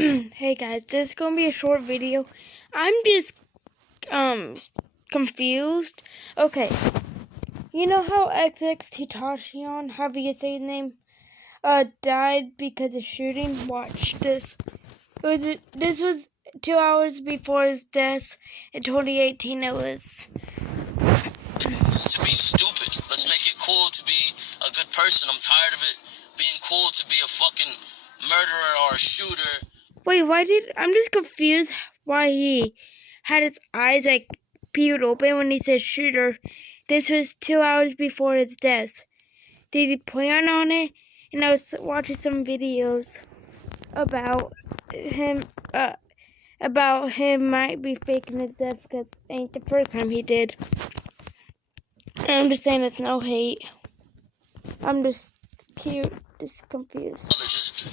Hey guys, this is gonna be a short video. I'm just confused. Okay, you know how XXX, however you say his name, died because of shooting? Watch this. This was 2 hours before his death in 2018. It was to be stupid. Let's make it cool to be a good person. I'm tired of it being cool to be a fucking murderer or a shooter. Wait, I'm just confused why he had his eyes like peeled open when he said shooter. This was 2 hours before his death. Did he plan on it? And I was watching some videos about him might be faking his death because it ain't the first time he did. And I'm just saying it's no hate. I'm just confused.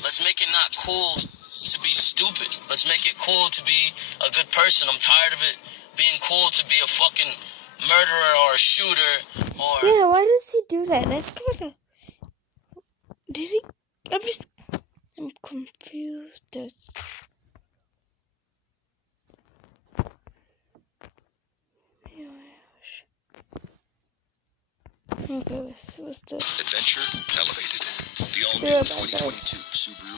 Let's make it not cool to be stupid. Let's make it cool to be a good person. I'm tired of it being cool to be a fucking murderer or a shooter or... Yeah, why does he do that? That's kind of... Did he... I'm confused. Okay, what's this? Adventure elevated. The all-new 2022 Subaru.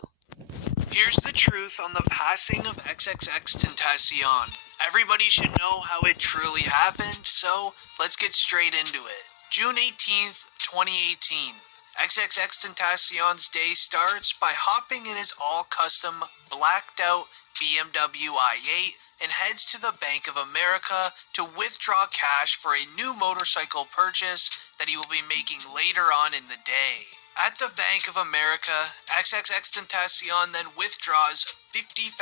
Here's the truth on the passing of XXX Tentacion. Everybody should know how it truly happened, so let's get straight into it. June 18th, 2018. XXX Tentacion's day starts by hopping in his all-custom, blacked-out BMW i8 and heads to the Bank of America to withdraw cash for a new motorcycle purchase that he will be making later on in the day. At the Bank of America, XXX Tentacion then withdraws $50,000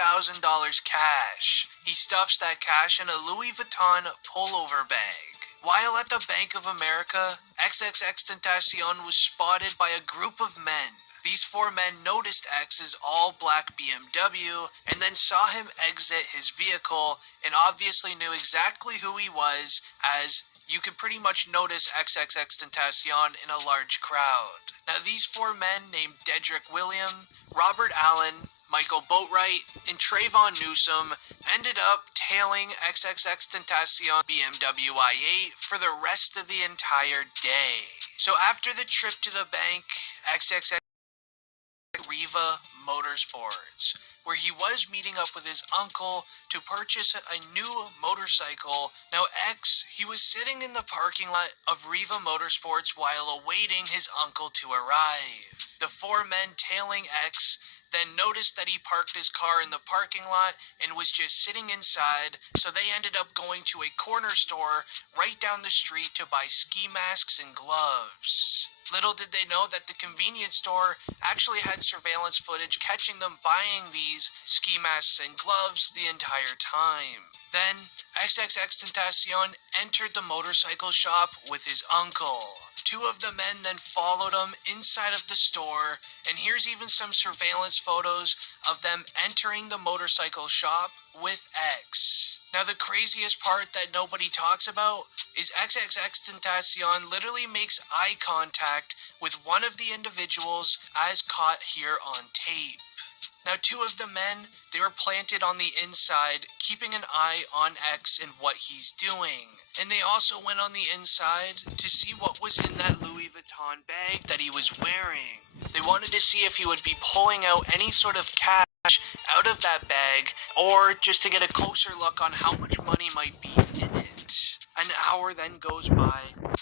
cash. He stuffs that cash in a Louis Vuitton pullover bag. While at the Bank of America, XXX Tentacion was spotted by a group of men. These 4 men noticed X's all-black BMW and then saw him exit his vehicle and obviously knew exactly who he was, as you could pretty much notice XXX Tentacion in a large crowd. Now these 4 men named Dedrick William, Robert Allen, Michael Boatwright, and Trayvon Newsom ended up tailing XXX Tentacion BMW i8 for the rest of the entire day. So after the trip to the bank, XXX Riva Motorsports, where he was meeting up with his uncle to purchase a new motorcycle. Now he was sitting in the parking lot of Riva Motorsports while awaiting his uncle to arrive. The 4 men tailing X then noticed that he parked his car in the parking lot and was just sitting inside, so they ended up going to a corner store right down the street to buy ski masks and gloves. Little did they know that the convenience store actually had surveillance footage catching them buying these ski masks and gloves the entire time. Then, XXX Tentacion entered the motorcycle shop with his uncle. 2 of the men then followed him inside of the store, and here's even some surveillance photos of them entering the motorcycle shop with X. Now the craziest part that nobody talks about is XXX Tentacion literally makes eye contact with one of the individuals as caught here on tape. Now 2 of the men, they were planted on the inside, keeping an eye on X and what he's doing. And they also went on the inside to see what was in that Louis Vuitton bag that he was wearing. They wanted to see if he would be pulling out any sort of cash out of that bag, or just to get a closer look on how much money might be in it. An hour then goes by.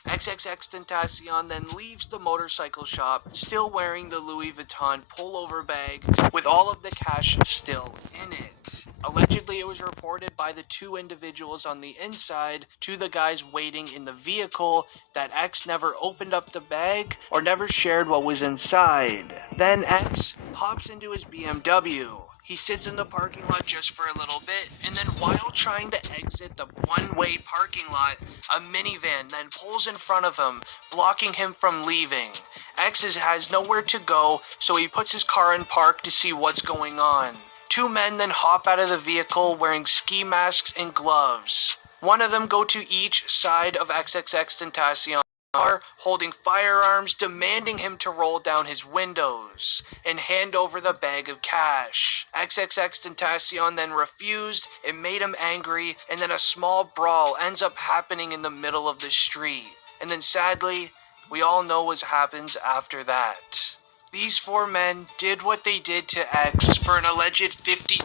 XXX Tentacion then leaves the motorcycle shop, still wearing the Louis Vuitton pullover bag with all of the cash still in it. Allegedly, it was reported by the 2 individuals on the inside to the guys waiting in the vehicle that X never opened up the bag or never shared what was inside. Then X hops into his BMW. He sits in the parking lot just for a little bit, and then while trying to exit the one-way parking lot, a minivan then pulls in front of him, blocking him from leaving. X has nowhere to go, so he puts his car in park to see what's going on. 2 men then hop out of the vehicle wearing ski masks and gloves. One of them go to each side of XXX Tentacion car holding firearms, demanding him to roll down his windows and hand over the bag of cash. XXX Tentacion then refused. It made him angry, and then a small brawl ends up happening in the middle of the street. And then sadly, we all know what happens after that. These four men did what they did to X for an alleged $50,000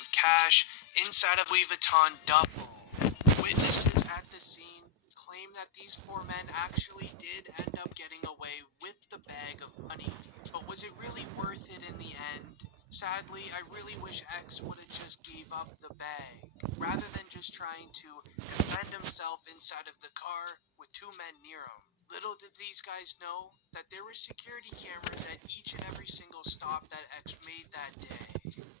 of cash inside a Louis Vuitton duffel. Witnesses at the scene claim that these four men actually did end up getting away with the bag of money. But was it really worth it in the end? Sadly, I really wish X would have just gave up the bag, rather than just trying to defend himself inside of the car with two men near him. Little did these guys know that there were security cameras at each and every single stop that X made that day.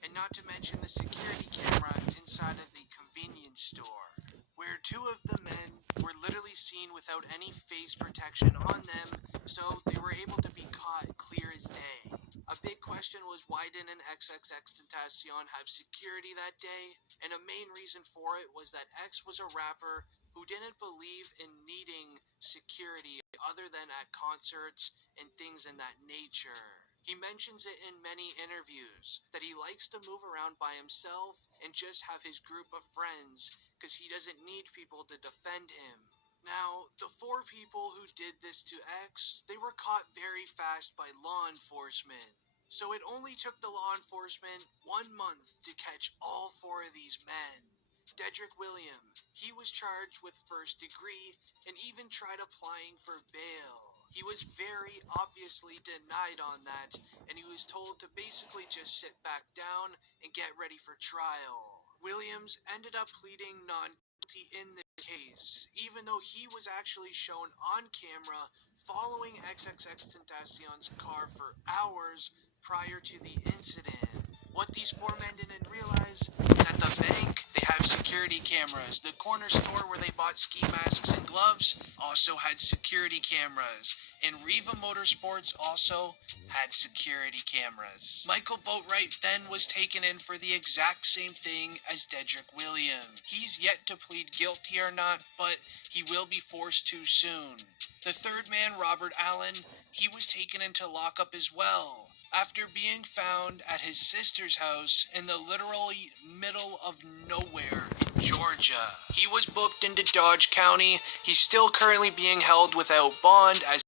And not to mention the security camera inside of the convenience store, where two of the men were literally seen without any face protection on them, so they were able to be caught clear as day. A big question was, why didn't XXX Tentacion have security that day? And a main reason for it was that X was a rapper who didn't believe in needing security other than at concerts and things in that nature. He mentions it in many interviews that he likes to move around by himself and just have his group of friends because he doesn't need people to defend him. Now, the four people who did this to X, they were caught very fast by law enforcement. So it only took the law enforcement 1 month to catch all four of these men. Dedrick William, he was charged with first degree and even tried applying for bail. He was very obviously denied on that, and he was told to basically just sit back down and get ready for trial. Williams ended up pleading non-guilty in this case, even though he was actually shown on camera following XXX Tentacion's car for hours prior to the incident. What these four men didn't realize is at the bank, they have security cameras. The corner store where they bought ski masks and gloves also had security cameras. And Riva Motorsports also had security cameras. Michael Boatwright then was taken in for the exact same thing as Dedrick Williams. He's yet to plead guilty or not, but he will be forced to soon. The third man, Robert Allen, he was taken into lockup as well, after being found at his sister's house in the literally middle of nowhere in Georgia. He was booked into Dodge County. He's still currently being held without bond as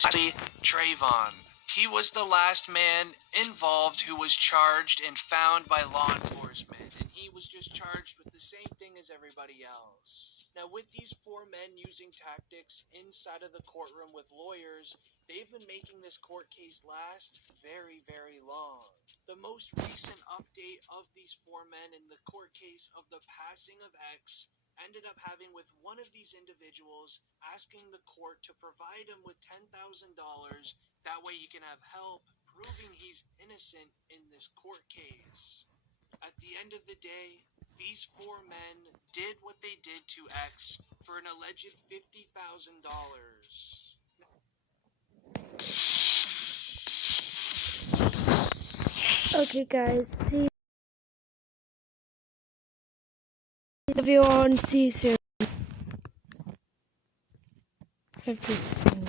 Trayvon. He was the last man involved who was charged and found by law enforcement, and he was just charged with the same thing as everybody else. Now, with these four men using tactics inside of the courtroom with lawyers, they've been making this court case last very, very long. The most recent update of these four men in the court case of the passing of X ended up having with one of these individuals asking the court to provide him with $10,000. That way he can have help proving he's innocent in this court case. At the end of the day, these four men did what they did to X for an alleged $50,000. Okay, guys. See. Love you all and see you soon. Have to.